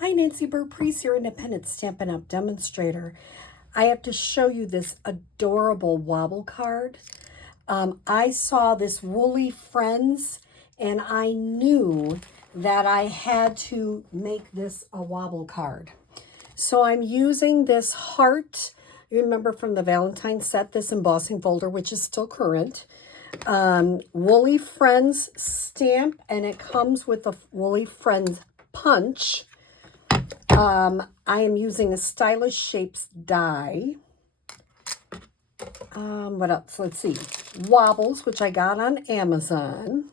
Hi, Nancy Burt-Preece, your independent Stampin' Up! Demonstrator. I have to show you this adorable wobble card. I saw this Woolly Friends and I knew that I had to make this a wobble card. So I'm using this heart, you remember from the Valentine set, this embossing folder, which is still current. Woolly Friends stamp, and it comes with a Woolly Friends punch. I am using a Stylish Shapes die. What else? Let's see. Wobbles, which I got on Amazon.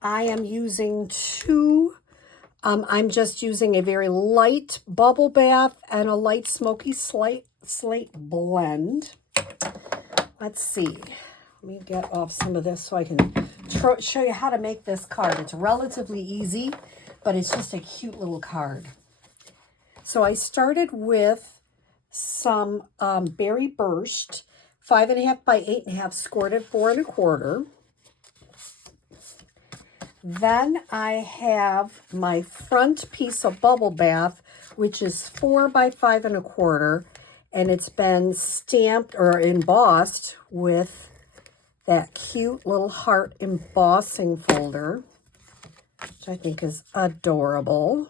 I am using I'm just using a very light bubble bath and a light smoky slate blend. Let's see. Let me get off some of this so I can show you how to make this card. It's relatively easy, but it's just a cute little card. So I started with some Berry Burst, 5.5 by 8.5, scored at 4 1/4. Then I have my front piece of bubble bath, which is 4 by 5 1/4, and it's been stamped or embossed with that cute little heart embossing folder, which I think is adorable.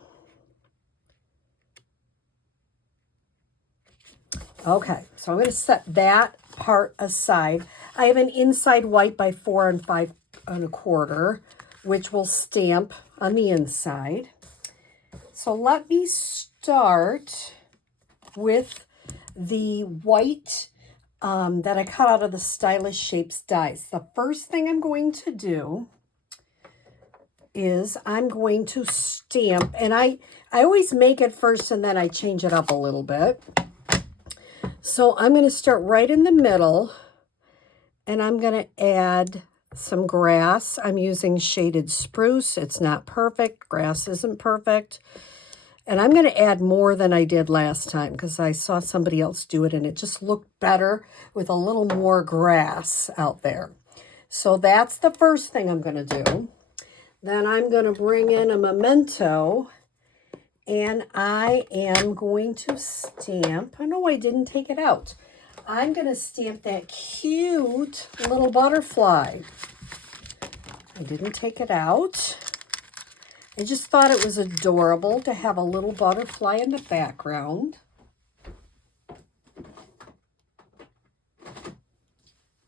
Okay, so I'm going to set that part aside. I have an inside white by 4 and 5 1/4, which will stamp on the inside. So let me start with the white that I cut out of the Stylish Shapes dies. The first thing I'm going to do is I'm going to stamp, and I always make it first and then I change it up a little bit. So I'm going to start right in the middle, and I'm going to add some grass. I'm using shaded spruce. It's not perfect. Grass isn't perfect. And I'm going to add more than I did last time because I saw somebody else do it and it just looked better with a little more grass out there. So that's the first thing I'm going to do. Then I'm going to bring in a memento, and I am going to stamp. Oh, no, I didn't take it out. I'm going to stamp that cute little butterfly. I didn't take it out. I just thought it was adorable to have a little butterfly in the background.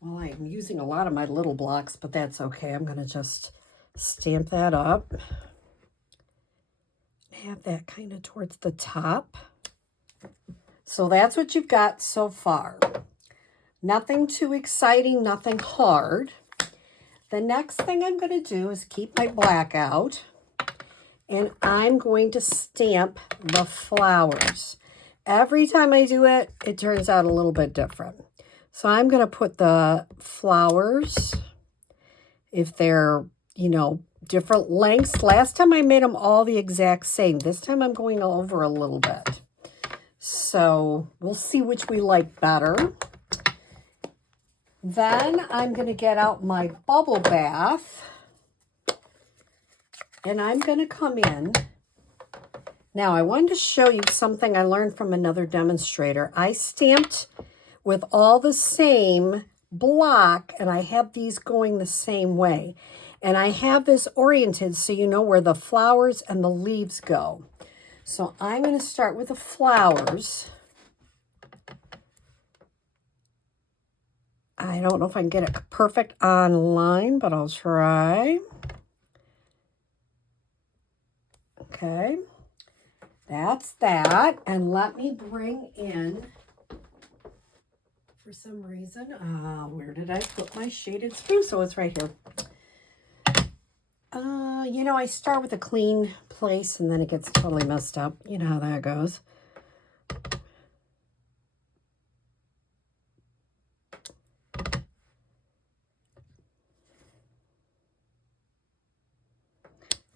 Well, I'm using a lot of my little blocks, but that's okay. I'm going to just stamp that up. Have that kind of towards the top. So that's what you've got so far. Nothing too exciting, nothing hard. The next thing I'm going to do is keep my black out, and I'm going to stamp the flowers. Every time I do it, it turns out a little bit different. So I'm going to put the flowers, if they're, different lengths. Last time I made them all the exact same. This time I'm going over a little bit. So we'll see which we like better. Then I'm going to get out my bubble bath, and I'm going to come in. Now I wanted to show you something I learned from another demonstrator. I stamped with all the same block, and I have these going the same way. And I have this oriented so you know where the flowers and the leaves go. So I'm going to start with the flowers. I don't know if I can get it perfect online, but I'll try. Okay, that's that. And let me bring in, for some reason, where did I put my shaded spruce? Oh, it's right here. I start with a clean place and then it gets totally messed up. You know how that goes.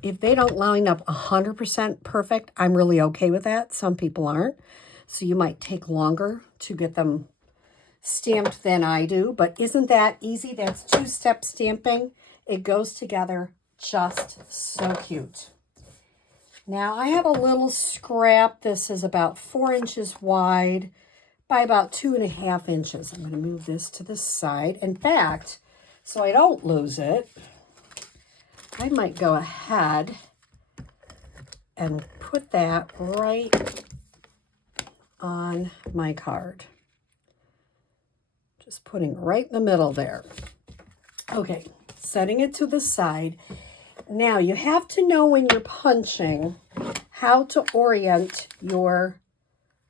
If they don't line up 100% perfect, I'm really okay with that. Some people aren't. So you might take longer to get them stamped than I do. But isn't that easy? That's two-step stamping. It goes together just so cute. Now I have a little scrap. This is about 4 inches wide by about 2.5 inches. I'm going to move this to the side. In fact, so I don't lose it, I might go ahead and put that right on my card. Just putting it right in the middle there. Okay, setting it to the side. Now you have to know when you're punching how to orient your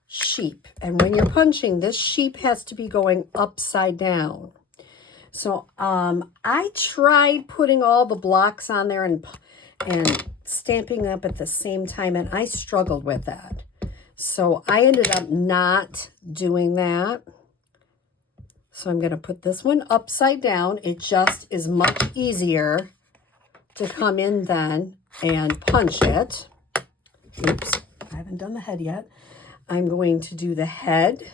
sheep. And when you're punching, this sheep has to be going upside down. So I tried putting all the blocks on there and stamping up at the same time, and I struggled with that. So I ended up not doing that. So I'm going to put this one upside down. It just is much easier to come in then and punch it. Oops, I haven't done the head yet. I'm going to do the head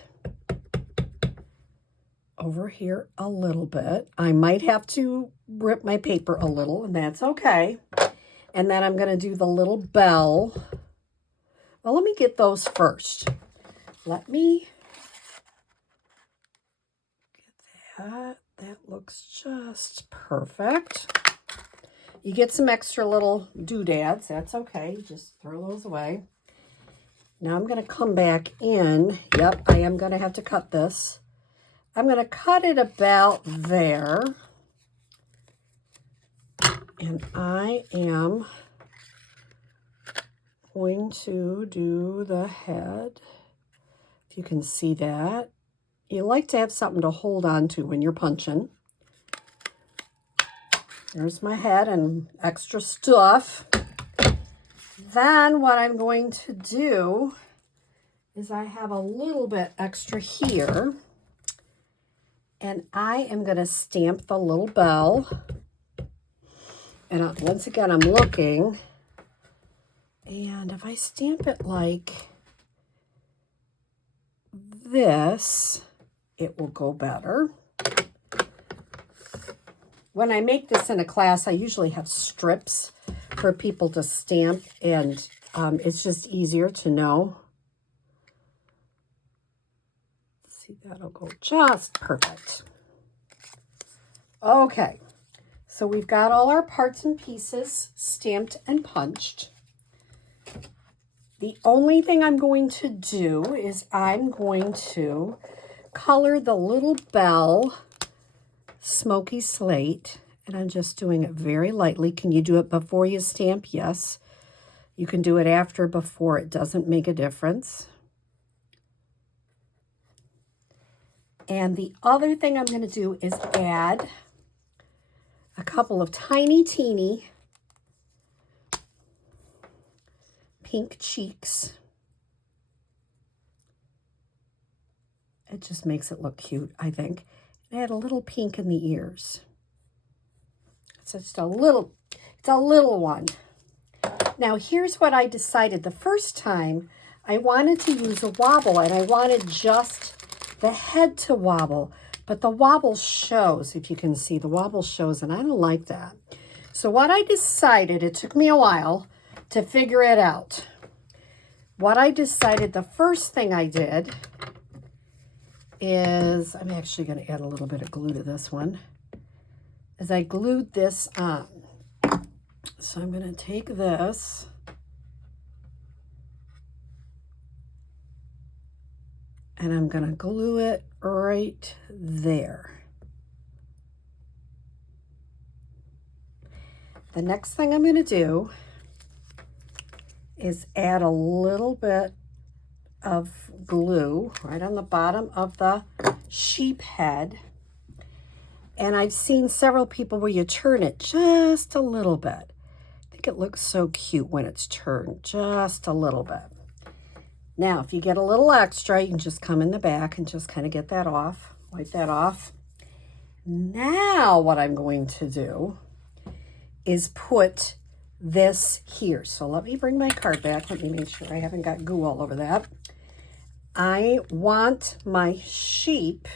over here a little bit. I might have to rip my paper a little, and that's okay. And then I'm going to do the little bell. Well, let me get those first. Let me get that. That looks just perfect. You get some extra little doodads. That's okay. Just throw those away. Now I'm going to come back in. Yep, I am going to have to cut this. I'm going to cut it about there. And I am going to do the head. If you can see that. You like to have something to hold on to when you're punching. There's my head and extra stuff. Then what I'm going to do is I have a little bit extra here. And I am going to stamp the little bell. And once again, I'm looking. And if I stamp it like this, it will go better. When I make this in a class, I usually have strips for people to stamp, and it's just easier to know. See, that'll go just perfect. Okay, so we've got all our parts and pieces stamped and punched. The only thing I'm going to do is I'm going to color the little bell smoky slate, and I'm just doing it very lightly. Can you do it before you stamp? Yes. You can do it after, before. It doesn't make a difference. And the other thing I'm going to do is add a couple of tiny, teeny pink cheeks. It just makes it look cute, I think. And add a little pink in the ears. It's just a little, it's a little one. Now here's what I decided. The first time I wanted to use a wobble, and I wanted just the head to wobble, but the wobble shows, if you can see, the wobble shows, and I don't like that. So what I decided, it took me a while to figure it out. What I decided, the first thing I did is, I'm actually going to add a little bit of glue to this one, is I glued this on. So I'm going to take this and I'm going to glue it right there. The next thing I'm going to do is add a little bit of glue right on the bottom of the sheep head. And I've seen several people where you turn it just a little bit. I think it looks so cute when it's turned just a little bit. Now, if you get a little extra, you can just come in the back and just kind of get that off, wipe that off. Now what I'm going to do is put this here. So let me bring my card back. Let me make sure I haven't got goo all over that. I want my sheep,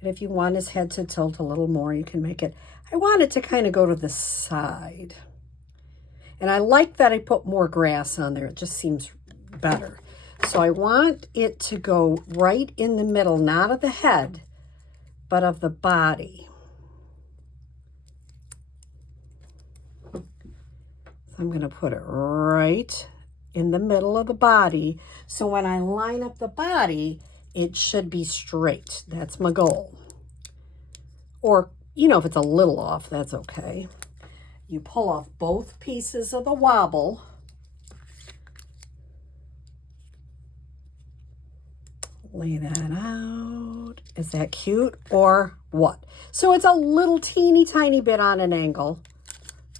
and if you want his head to tilt a little more, you can make it. I want it to kind of go to the side. And I like that I put more grass on there. It just seems better. So I want it to go right in the middle, not of the head, but of the body. So I'm going to put it right in the middle of the body. So when I line up the body, it should be straight. That's my goal. Or, you know, if it's a little off, that's okay. You pull off both pieces of the wobble. Lay that out. Is that cute or what? So it's a little teeny tiny bit on an angle.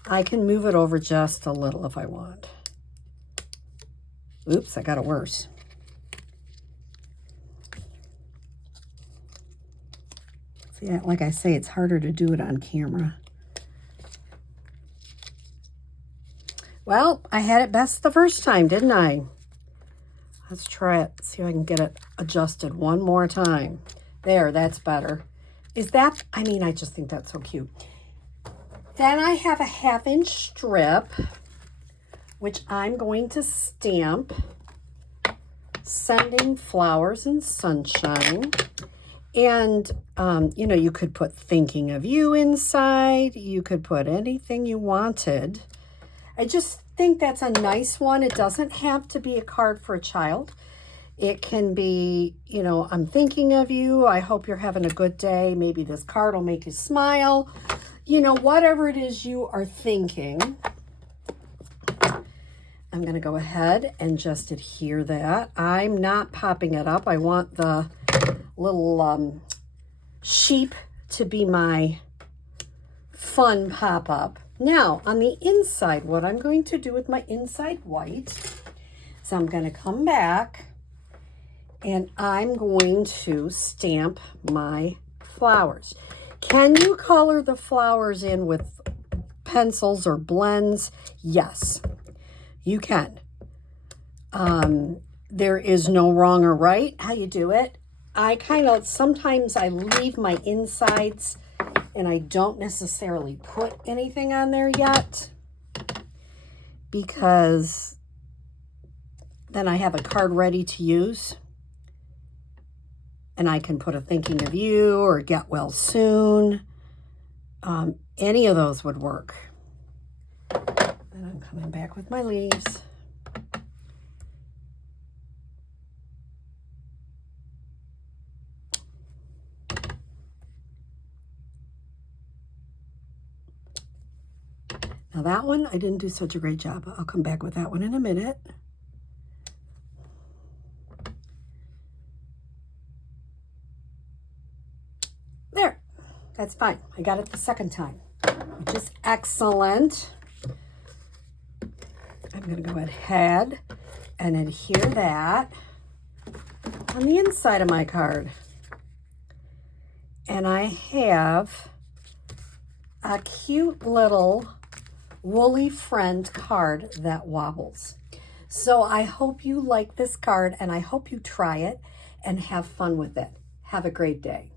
I can move it over just a little if I want. Oops, I got it worse. See, like I say, it's harder to do it on camera. Well, I had it best the first time, didn't I? Let's try it. See if I can get it adjusted one more time. There, that's better. Is that, I mean, I just think that's so cute. Then I have a 1/2 inch strip, which I'm going to stamp Sending Flowers and Sunshine. And, you know, you could put Thinking of You inside. You could put anything you wanted. I just think that's a nice one. It doesn't have to be a card for a child. It can be, you know, I'm thinking of you. I hope you're having a good day. Maybe this card will make you smile. You know, whatever it is you are thinking. I'm going to go ahead and just adhere that. I'm not popping it up. I want the little sheep to be my fun pop-up. Now, on the inside, what I'm going to do with my inside white is I'm going to come back and I'm going to stamp my flowers. Can you color the flowers in with pencils or blends? Yes, you can. There is no wrong or right how you do it. Sometimes I leave my insides and I don't necessarily put anything on there yet because then I have a card ready to use and I can put a Thinking of You or Get Well Soon. Any of those would work. And I'm coming back with my leaves. Now that one, I didn't do such a great job. I'll come back with that one in a minute. There, that's fine. I got it the second time, which is excellent. I'm gonna go ahead and adhere that on the inside of my card. And I have a cute little Woolly Friend card that wobbles. So I hope you like this card and I hope you try it and have fun with it. Have a great day.